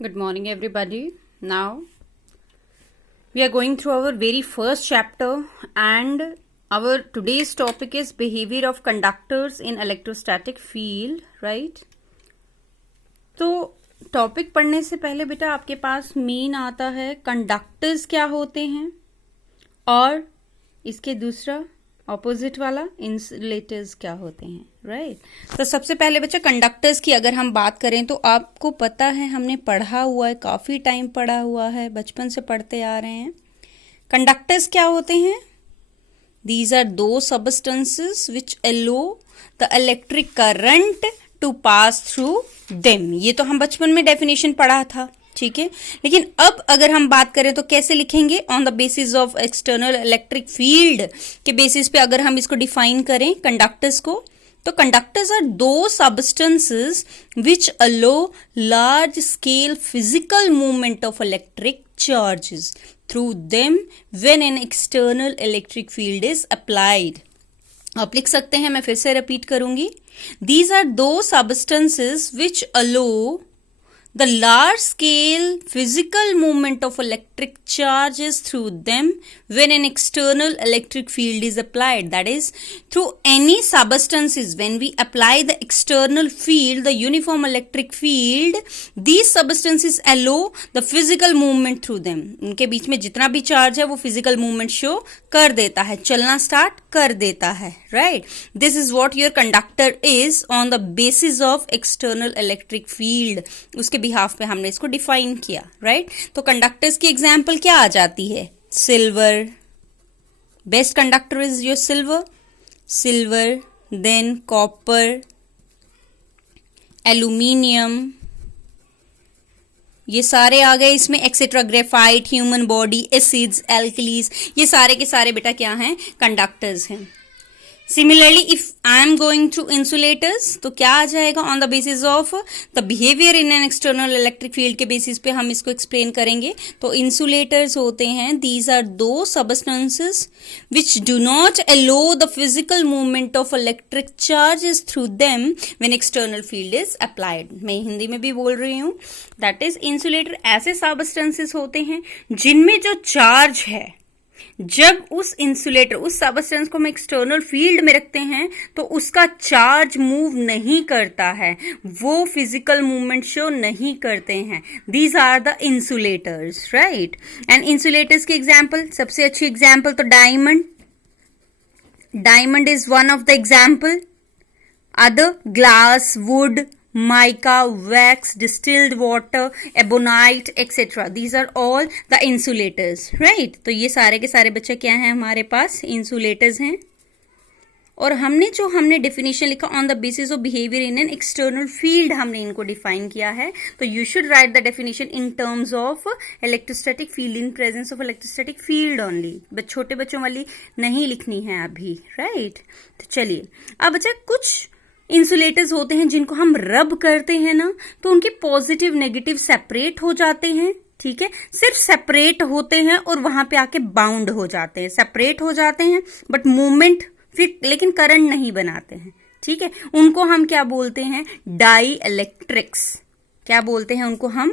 Good morning, everybody. Now we are going through our very first chapter, and our today's topic is behavior of conductors in electrostatic field, right? तो topic पढ़ने से पहले बेटा आपके पास main आता है conductors क्या होते हैं और इसके दूसरा ऑपोजिट वाला इंसुलेटर्स क्या होते हैं, राइट? तो सबसे पहले बच्चा कंडक्टर्स की अगर हम बात करें तो आपको पता है हमने पढ़ा हुआ है, काफ़ी टाइम पढ़ा हुआ है, बचपन से पढ़ते आ रहे हैं। कंडक्टर्स क्या होते हैं? These are those substances which allow the electric current to pass through them. ये तो हम बचपन में डेफिनेशन पढ़ा था, ठीक है। लेकिन अब अगर हम बात करें तो कैसे लिखेंगे? On the basis of external electric field के बेसिस पे अगर हम इसको डिफाइन करें कंडक्टर्स को, तो conductors are those substances which allow large scale physical movement of electric charges through them when an external electric field is applied. आप लिख सकते हैं, मैं फिर से रिपीट करूंगी। These are those substances which allow the large scale physical movement of electric charges through them when an external electric field is applied. That is, through any substances, when we apply the external field, the uniform electric field, these substances allow the physical movement through them. उनके बीच में जितना भी charge है वो physical movement show कर देता है, चलना स्टार्ट कर देता है, right? This is what your conductor is on the basis of external electric field. उसके बिहाफ पे हमने इसको डिफाइन किया, राइट? तो कंडक्टर्स की एग्जांपल क्या आ जाती है? Silver, best conductor is your silver, then copper, aluminium, ये सारे आ गए इसमें, etcetera, graphite, human body, acids, alkalis, ये सारे के सारे बेटा क्या हैं? कंडक्टर्स हैं। Similarly if I am going to insulators तो क्या आ जाएगा? On the basis of the behaviour in an external electric field के बेसिस पे हम इसको एक्सप्लेन करेंगे। तो इंसुलेटर्स होते हैं, these are those substances which do not aloe the physical movement of electric charges through them when external field is applied. मैं हिंदी में भी बोल रही हूँ। दैट इज, इंसुलेटर ऐसे सबस्टेंसेस होते हैं जिनमें जो चार्ज है, जब उस इंसुलेटर, उस सबस्टेंस को हम एक्सटर्नल फील्ड में रखते हैं तो उसका चार्ज मूव नहीं करता है, वो फिजिकल मूवमेंट शो नहीं करते हैं। These are the insulators, right? And insulators की एग्जाम्पल, सबसे अच्छी एग्जाम्पल तो diamond is one of the example. Other glass, wood, mica, wax, distilled water, ebonite, etc. These are all the insulators, right? तो ये सारे के सारे बच्चे क्या हैं हमारे पास? इंसुलेटर्स हैं। और हमने डेफिनेशन लिखा on the basis of behaviour in an external field, हमने इनको डिफाइन किया है। तो you should write the definition in terms of electrostatic field, in presence of electrostatic field only. But छोटे बच्चों वाली नहीं लिखनी है अभी, राइट? तो चलिए, अब बच्चा कुछ इंसुलेटर्स होते हैं जिनको हम रब करते हैं ना, तो उनके पॉजिटिव नेगेटिव सेपरेट हो जाते हैं, ठीक है? सिर्फ सेपरेट होते हैं और वहां पे आके बाउंड हो जाते हैं, सेपरेट हो जाते हैं बट मूवमेंट फिर, लेकिन करंट नहीं बनाते हैं, ठीक है? उनको हम क्या बोलते हैं? Dielectrics. क्या बोलते हैं उनको हम?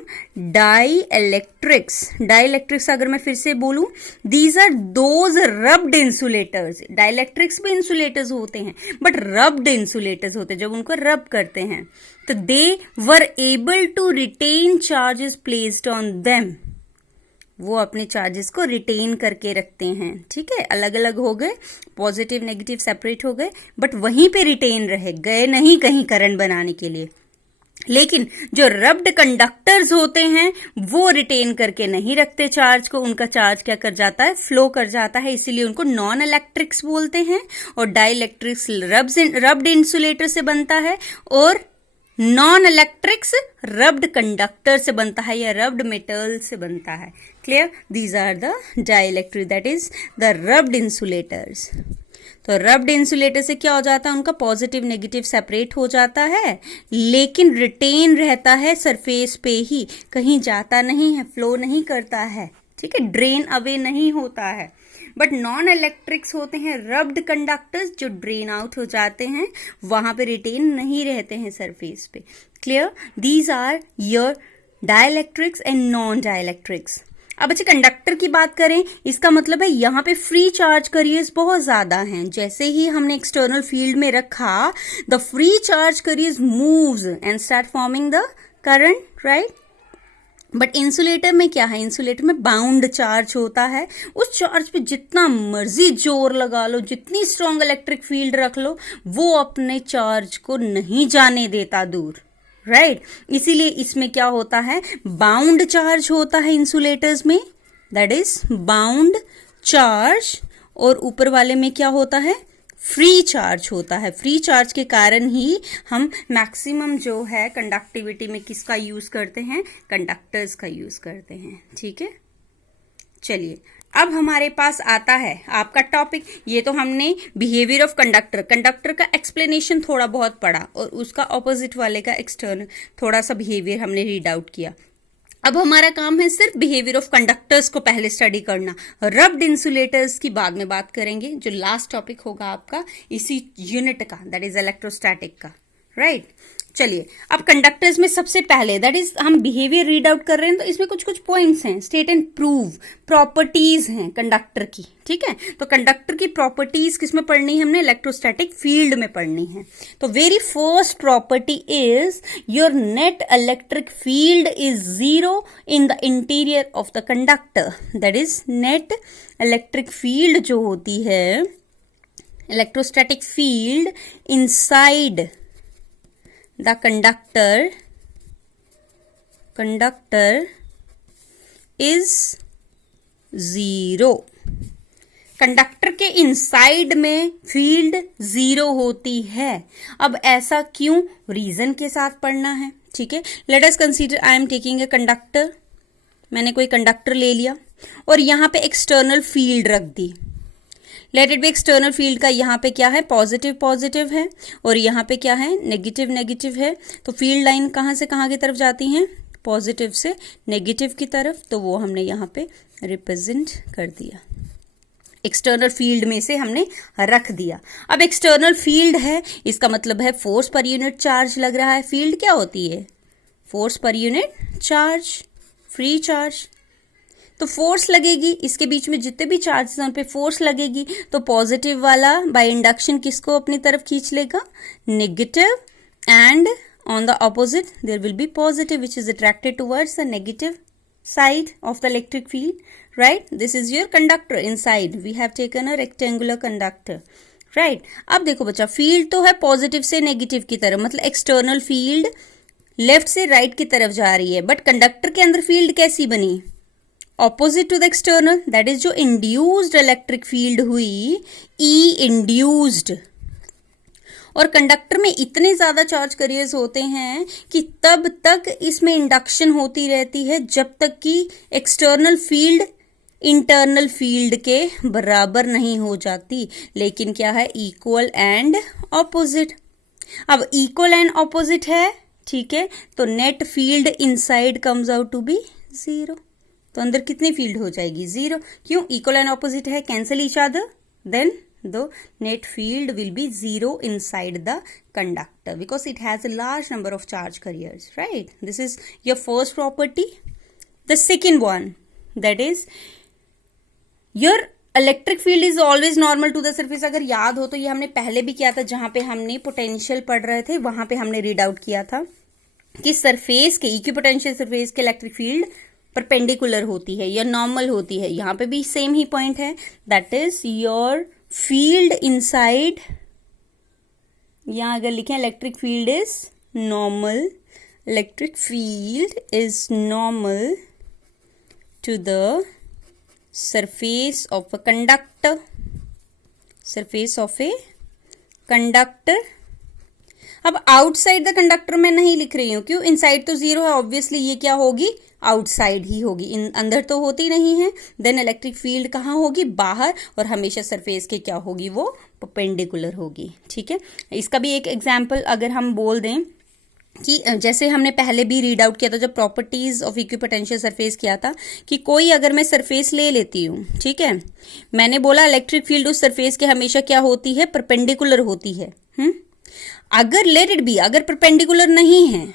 Dielectrics. अगर मैं फिर से बोलूं, these are those rubbed insulators. Dielectrics भी इंसुलेटर्स होते हैं बट रब्ड इंसुलेटर्स होते हैं, जब उनको रब करते हैं तो they were able to retain charges placed on them. वो अपने चार्जेस को रिटेन करके रखते हैं, ठीक है? अलग अलग हो गए, पॉजिटिव नेगेटिव सेपरेट हो गए, बट वहीं पे रिटेन रहे, गए नहीं कहीं करंट बनाने के लिए। लेकिन जो रब्ड कंडक्टर्स होते हैं वो रिटेन करके नहीं रखते चार्ज को, उनका चार्ज क्या कर जाता है? फ्लो कर जाता है, इसीलिए उनको नॉन इलेक्ट्रिक्स बोलते हैं। और डाइलेक्ट्रिक्स रब्ड इंसुलेटर से बनता है और नॉन इलेक्ट्रिक्स रब्ड कंडक्टर से बनता है या रब्ड मेटल से बनता है। Clear? These are the dielectric, that is the rubbed insulators. तो रब्ड इंसुलेटर से क्या हो जाता है? उनका पॉजिटिव नेगेटिव सेपरेट हो जाता है, लेकिन रिटेन रहता है सरफेस पे ही, कहीं जाता नहीं है, फ्लो नहीं करता है, ठीक है? ड्रेन अवे नहीं होता है। बट नॉन इलेक्ट्रिक्स होते हैं रब्ड कंडक्टर्स जो ड्रेन आउट हो जाते हैं, वहां पे रिटेन नहीं रहते हैं सरफेस पे। Clear? These are your dielectrics and non dielectrics. अब अच्छा कंडक्टर की बात करें, इसका मतलब है यहाँ पे फ्री चार्ज करियर्स बहुत ज्यादा हैं। जैसे ही हमने एक्सटर्नल फील्ड में रखा, the free charge careers moves and start forming the current, right. But insulator में क्या है, इंसुलेटर में बाउंड चार्ज होता है। उस चार्ज पे जितना मर्जी जोर लगा लो, जितनी स्ट्रॉन्ग इलेक्ट्रिक फील्ड रख लो, वो अपने चार्ज को नहीं जाने देता दूर, राइट। इसीलिए इसमें क्या होता है, बाउंड चार्ज होता है इंसुलेटर्स में, दैट इज बाउंड चार्ज। और ऊपर वाले में क्या होता है, फ्री चार्ज होता है। फ्री चार्ज के कारण ही हम मैक्सिमम जो है कंडक्टिविटी में किसका यूज करते हैं, कंडक्टर्स का यूज करते हैं, ठीक है। चलिए अब हमारे पास आता है आपका टॉपिक। ये तो हमने बिहेवियर ऑफ कंडक्टर, कंडक्टर का एक्सप्लेनेशन थोड़ा बहुत पढ़ा और उसका ऑपोजिट वाले का एक्सटर्नल थोड़ा सा बिहेवियर हमने रीड आउट किया। अब हमारा काम है सिर्फ बिहेवियर ऑफ कंडक्टर्स को पहले स्टडी करना। रब्ड इंसुलेटर्स की बाद में बात करेंगे, जो लास्ट टॉपिक होगा आपका इसी यूनिट का, दैट इज इलेक्ट्रोस्टैटिक का, राइट। चलिए अब कंडक्टर्स में सबसे पहले, दैट इज हम बिहेवियर रीड आउट कर रहे हैं तो इसमें कुछ कुछ पॉइंट्स हैं, स्टेट एंड प्रूव, प्रॉपर्टीज हैं कंडक्टर की, ठीक है। तो कंडक्टर की प्रॉपर्टीज किसमें पढ़नी है हमने, इलेक्ट्रोस्टैटिक फील्ड में पढ़नी है। तो very first property is your net electric field is zero in the interior of the conductor. That is net electric field जो होती है, electrostatic field inside the conductor is zero. Conductor के inside में field zero होती है। अब ऐसा क्यों, रीजन के साथ पढ़ना है, ठीक है। Late us consider I am taking a conductor, मैंने कोई कंडक्टर ले लिया और यहां पे एक्सटर्नल फील्ड रख दी। Let it be external field का यहाँ पे क्या है, पॉजिटिव पॉजिटिव है और यहाँ पे क्या है, नेगेटिव नेगेटिव है। तो फील्ड लाइन कहाँ से कहाँ की तरफ जाती हैं, पॉजिटिव से नेगेटिव की तरफ। तो वो हमने यहाँ पे रिप्रेजेंट कर दिया, एक्सटर्नल फील्ड में से हमने रख दिया। अब एक्सटर्नल फील्ड है, इसका मतलब है फोर्स पर यूनिट चार्ज लग रहा है। फील्ड क्या होती है, force per unit charge, free charge. तो फोर्स लगेगी, इसके बीच में जितने भी चार्जेस हैं उन पे फोर्स लगेगी। तो पॉजिटिव वाला बाय इंडक्शन किसको अपनी तरफ खींच लेगा, negative, and on the opposite there will be positive which is attracted towards the negative side of the electric field, right? This is your conductor inside. We have taken a rectangular conductor, right? अब देखो बच्चा, field तो है positive से negative की तरफ, मतलब external field left से राइट की तरफ जा रही है। बट कंडक्टर के अंदर फील्ड कैसी बनी, opposite to the external, that is जो इंड्यूस्ड इलेक्ट्रिक फील्ड हुई, ई इंड्यूस्ड। और कंडक्टर में इतने ज्यादा चार्ज कैरियर्स होते हैं कि तब तक इसमें इंडक्शन होती रहती है जब तक कि एक्सटर्नल फील्ड इंटरनल फील्ड के बराबर नहीं हो जाती। लेकिन क्या है, इक्वल एंड ऑपोजिट। अब इक्वल एंड ऑपोजिट है, ठीक है, तो net field inside comes out to be zero. तो अंदर कितनी फील्ड हो जाएगी, जीरो। क्यों, इक्वल एंड ऑपोजिट है, cancel each other, then the net field will be zero inside the conductor because it has a large number of charge carriers, right? This is your first property. The second one, that is your electric field is always normal to the surface. अगर याद हो तो ये हमने पहले भी किया था, जहां पे हमने पोटेंशियल पढ़ रहे थे वहां पे हमने रीड आउट किया था कि सरफेस के इक्विपोटेंशियल सरफेस के इलेक्ट्रिक फील्ड परपेंडिकुलर होती है या नॉर्मल होती है। यहां पे भी सेम ही पॉइंट है, that is your field inside, यहां अगर लिखें electric field is normal, electric field is normal to the surface of a conductor, surface of a conductor. अब आउटसाइड द कंडक्टर मैं नहीं लिख रही हूं, क्यों, इनसाइड तो जीरो है, ऑब्वियसली ये क्या होगी, आउटसाइड ही होगी, अंदर तो होती नहीं है। देन इलेक्ट्रिक फील्ड कहाँ होगी, बाहर, और हमेशा सरफेस के क्या होगी, वो परपेंडिकुलर होगी, ठीक है। इसका भी एक एग्जांपल अगर हम बोल दें कि जैसे हमने पहले भी रीड आउट किया था जब प्रॉपर्टीज ऑफ इक्विपोटेंशियल सरफेस किया था, कि कोई अगर मैं सरफेस ले लेती हूँ, ठीक है, मैंने बोला इलेक्ट्रिक फील्ड उस सरफेस के हमेशा क्या होती है, परपेंडिकुलर होती है। अगर लेट इट बी, अगर परपेंडिकुलर नहीं है,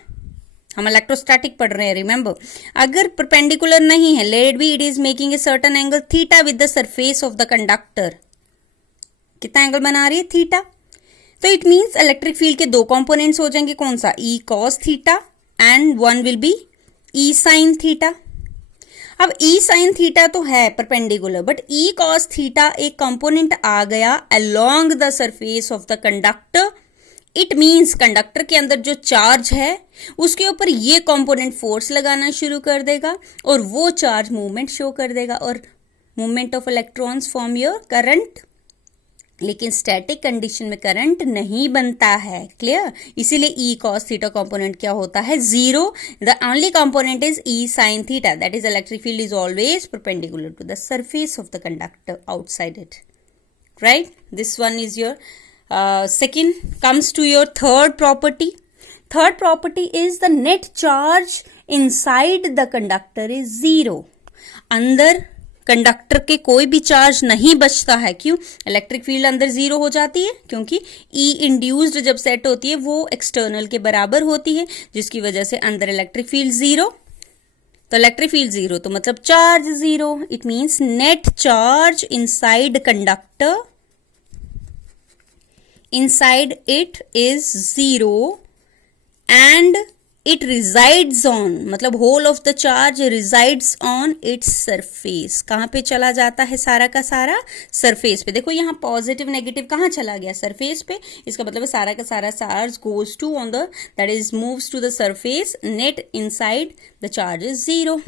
हम इलेक्ट्रोस्टैटिक पढ़ रहे हैं, रिमेंबर। अगर परपेंडिकुलर नहीं है, let be it is making a certain angle theta with the surface of the conductor. कितना एंगल बना रही है? थीटा। तो इट मीन्स इलेक्ट्रिक फील्ड के दो कंपोनेंट्स हो जाएंगे, कौन सा? E cos theta and one will be E sine theta. अब ई साइन थीटा तो है perpendicular, but E cos theta एक कंपोनेंट आ गया along the surface of the conductor. It means conductor के अंदर जो चार्ज है उसके ऊपर ये कंपोनेंट फोर्स लगाना शुरू कर देगा और वो चार्ज मूवमेंट शो कर देगा और movement of electrons form your current. लेकिन स्टैटिक कंडीशन में करंट नहीं बनता है, क्लियर? इसीलिए ई कॉस थीटा कंपोनेंट क्या होता है? Zero. The only component is E sine theta, that is electric field is always perpendicular to the surface of the conductor outside it, right? This one is your second. Comes to your third property. Third property is the net charge inside the conductor is zero. अंदर conductor के कोई भी charge नहीं बचता है। क्यों? Electric field अंदर zero हो जाती है क्योंकि ई इंड्यूस्ड जब सेट होती है वो एक्सटर्नल के बराबर होती है, जिसकी वजह से अंदर इलेक्ट्रिक फील्ड जीरो। तो इलेक्ट्रिक फील्ड जीरो तो मतलब charge zero. It means net charge inside conductor, inside it is zero and it resides on, मतलब whole of the charge resides on its surface। कहाँ पे चला जाता है सारा का सारा? सरफेस पे। देखो यहाँ पॉजिटिव नेगेटिव कहाँ चला गया? सरफेस पे। इसका मतलब सारा का सारा charge goes to on the, that is moves to the surface, net inside the charge is zero।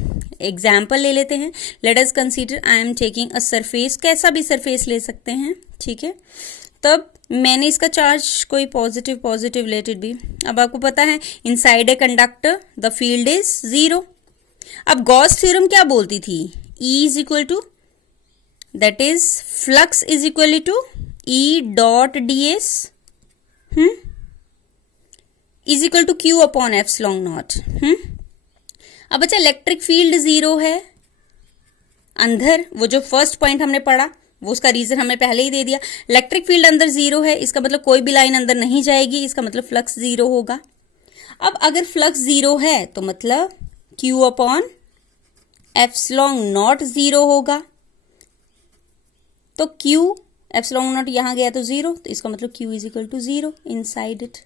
Example ले लेते हैं। let us consider I am taking a surface, कैसा भी सरफेस ले सकते हैं, ठीक है? तब मैंने इसका चार्ज कोई positive positive let it be. अब आपको पता है inside a conductor the field is zero. अब गॉस थ्योरम क्या बोलती थी? E is equal to, that is flux is equal to E dot ds is equal to Q upon epsilon naught. अब अच्छा इलेक्ट्रिक फील्ड जीरो है अंदर, वो जो फर्स्ट पॉइंट हमने पढ़ा वो उसका रीजन हमें पहले ही दे दिया। इलेक्ट्रिक फील्ड अंदर जीरो है, इसका मतलब कोई भी लाइन अंदर नहीं जाएगी, इसका मतलब फ्लक्स जीरो होगा। अब अगर फ्लक्स जीरो है तो मतलब Q upon epsilon not zero होगा। तो Q एप्सिलॉन नॉट यहां गया तो जीरो, तो इसका मतलब Q is equal to zero inside it.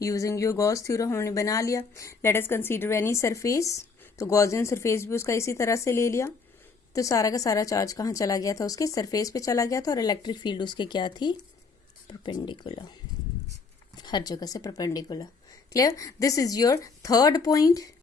Using your Gauss theorem हमने बना लिया। Let us consider any surface, तो गॉसियन सरफेस भी उसका इसी तरह से ले लिया। तो सारा का सारा चार्ज कहाँ चला गया था? उसके सरफेस पे चला गया था और इलेक्ट्रिक फील्ड उसके क्या थी? परपेंडिकुलर, हर जगह से perpendicular. Clear? This is your third point.